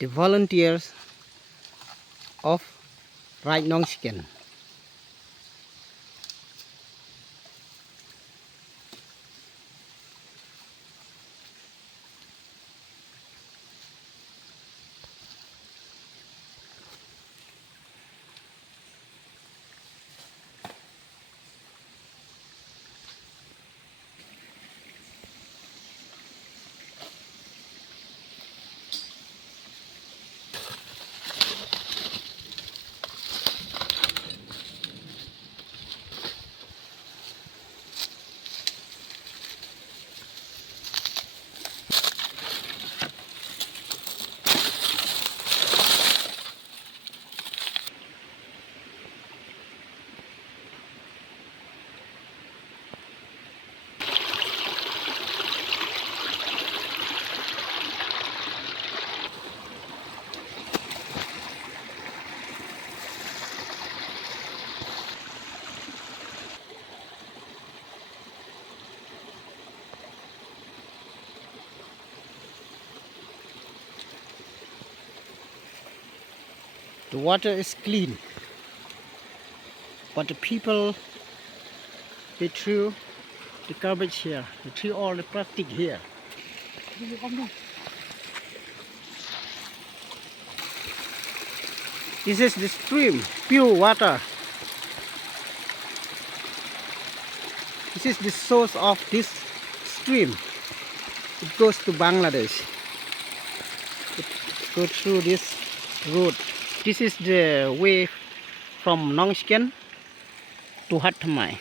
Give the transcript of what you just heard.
the volunteers of Right Nongsken. The water is clean, but the people, they threw the garbage here. They threw all the plastic here. This is the stream, pure water. This is the source of this stream. It goes to Bangladesh. It goes through this road. This is the way from Nongsken to Hat Mai.